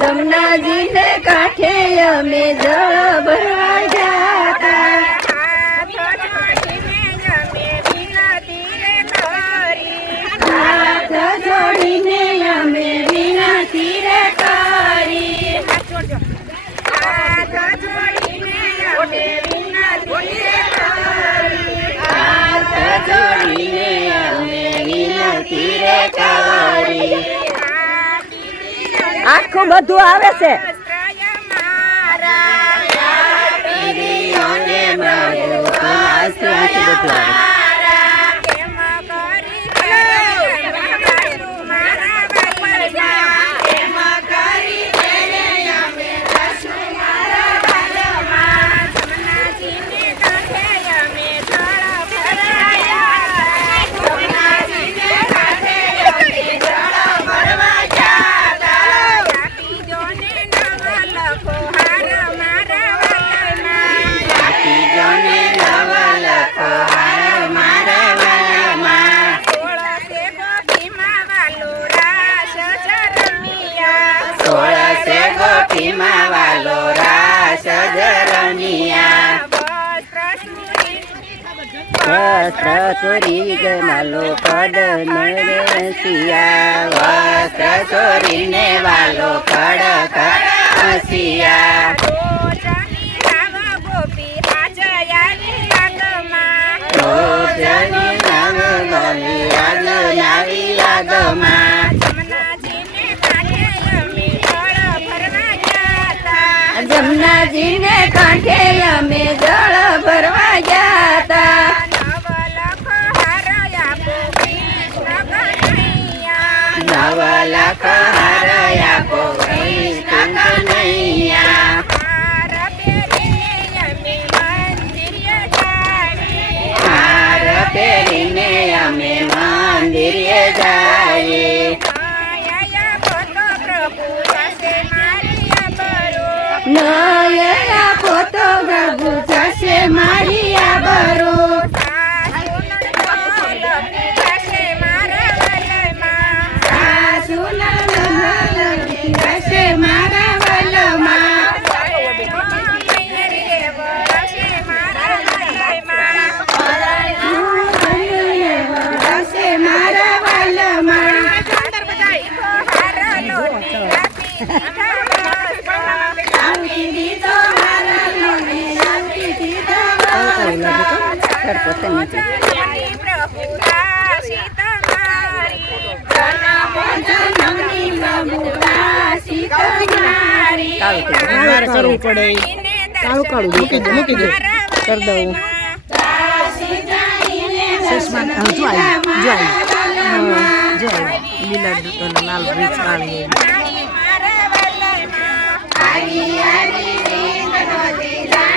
જમનાજી ને કાંઠે અમે જળ ભરવા જાતા હાથ જોડીને અમે વિનંતી રે કરી હાથ જોડીને અમે વિનંતી રે કરી હાથ જોડીને અમે વિનંતી રે કરી આખું બધું આવે છે ચોરી ગમાલો કડ નરસિયા વસ્ત્ર ચોરીને વાલો કડ હસિયા ગોપી આજયાની યાદમાં રોજની નવમી આજનાવી યાદમાં જમનાજીને કાંઠે અમે જળ ભરવા જાતા નવલખ હારયા પો કૃષ્ણ કનૈયા હાર પહેરીને અમે મંદિરે જઈએ નયા પોતો પ્રભુ થશે મારી આબરો કરવું પડે કાળું કાળું મૂકી દે કરી દઉં. ચશ્મા જો લીલા અને લાલ બ્રિજ કાળી. આરી આરી રીંગણો દીધા